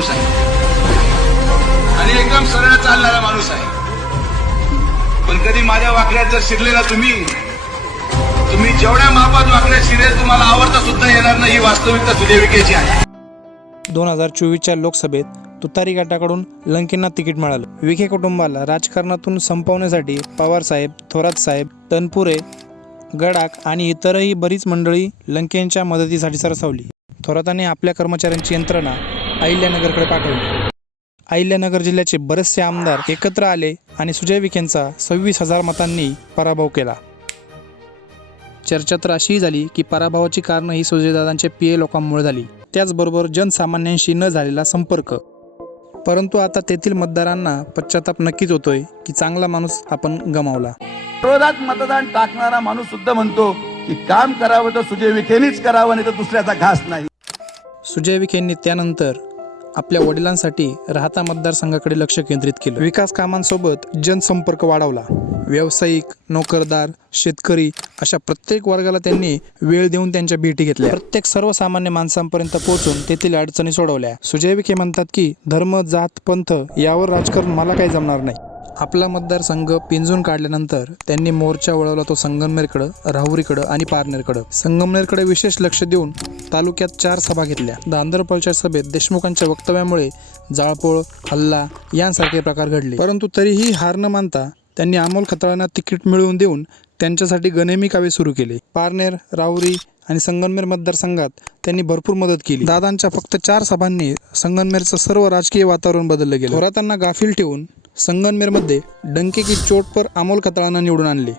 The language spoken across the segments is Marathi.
माणूस आहे. आणि एकदम सरळ चालणारा माणूस आहे. पण कधी माझ्या वाकड्यात जर शिरलेला तुम्ही तुम्ही जेवढ्या मापात वाकड्यात शिरेल तुम्हाला आवडता सुद्धा येणार नाही ही वास्तविकता सुजय आहे. दोन हजार चोवीसच्या लोकसभेत तुतारी गटाकडून लंकेंना तिकीट मिळालं. विखे कुटुंबाला राजकारणातून संपवण्यासाठी पवारसाहेब थोरातसाहेब तनपुरे गडाख आणि इतरही बरीच मंडळी लंकेंच्या मदतीसाठी सरसावली. थोरातांनी आपल्या कर्मचाऱ्यांची यंत्रणा अहिल्यानगरकडे पाठवली अहिल्यानगर जिल्ह्याचे बरेचसे आमदार एकत्र आले आणि सुजय विखेंचा सव्वीस हजार मतांनी पराभव केला. चर्चा तर अशीही झाली की पराभवाची कारणं ही सुजयदादांच्या पीए लोकांमुळे झाली. त्याचबरोबर जनसामान्यांशी न झालेला संपर्क. परंतु आता तेथील मतदारांना पश्चाताप नक्कीच होतोय की चांगला माणूस आपण गमावला. विरोधात मतदान टाकणारा माणूस सुद्धा म्हणतो की काम करावं तर सुजय विखेनीच करावं नाही तर दुसऱ्याचा घास नाही. सुजय विखेंनी त्यानंतर आपल्या वडिलांसाठी राहता मतदारसंघाकडे लक्ष केंद्रित केलं. विकास कामांसोबत जनसंपर्क वाढवला. व्यावसायिक नोकरदार शेतकरी अशा प्रत्येक वर्गाला त्यांनी वेळ देऊन त्यांच्या भेटी घेतल्या. प्रत्येक सर्वसामान्य माणसांपर्यंत पोहोचून तेथील अडचणी सोडवल्या. सुजय विखे म्हणतात की धर्म जात पंथ यावर राजकारण मला काही जमणार नाही. आपला मतदारसंघ पिंजून काढल्यानंतर त्यांनी मोर्चा वळवला तो संगमनेरकडं राहुरीकडं आणि पारनेरकडं. संगमनेरकडे विशेष लक्ष देऊन तालुक्यात चार सभा घेतल्या. दांदरपळच्या सभेत देशमुखांच्या वक्तव्यामुळे जाळपोळ हल्ला यांसारखे प्रकार घडले. परंतु तरीही हार न मानता त्यांनी अमोल खताळांना तिकीट मिळवून देऊन त्यांच्यासाठी गनेमी कावे सुरू केले. पारनेर राहुरी आणि संगमनेर मतदारसंघात त्यांनी भरपूर मदत केली. दादांच्या फक्त चार सभांनी संगमनेरचं सर्व राजकीय वातावरण बदललं गेलं. थोरातांना गाफील ठेवून संगमनेरमध्ये डंके की चोट पर अमोल खताळांना निवडून आणले.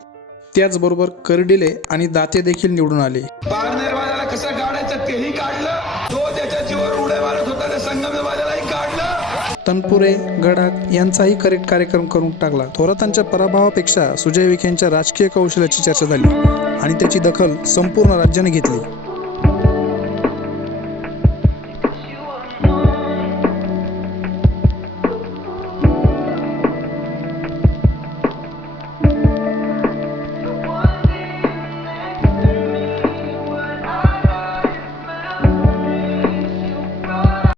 त्याचबरोबर कर्डिले आणि दाते देखील निवडून आले. पारनेरवाल्याला कसं काढायचं तेही काढलं. तो त्याच्या जीवावर उड्या मारत होता त्या संगमनेरवाल्यालाही काढलं. तनपुरे गडाख यांचाही करेक्ट कार्यक्रम करून टाकला. थोरातांच्या पराभवापेक्षा सुजय विखेंच्या राजकीय कौशल्याची चर्चा झाली आणि त्याची दखल संपूर्ण राज्याने घेतली.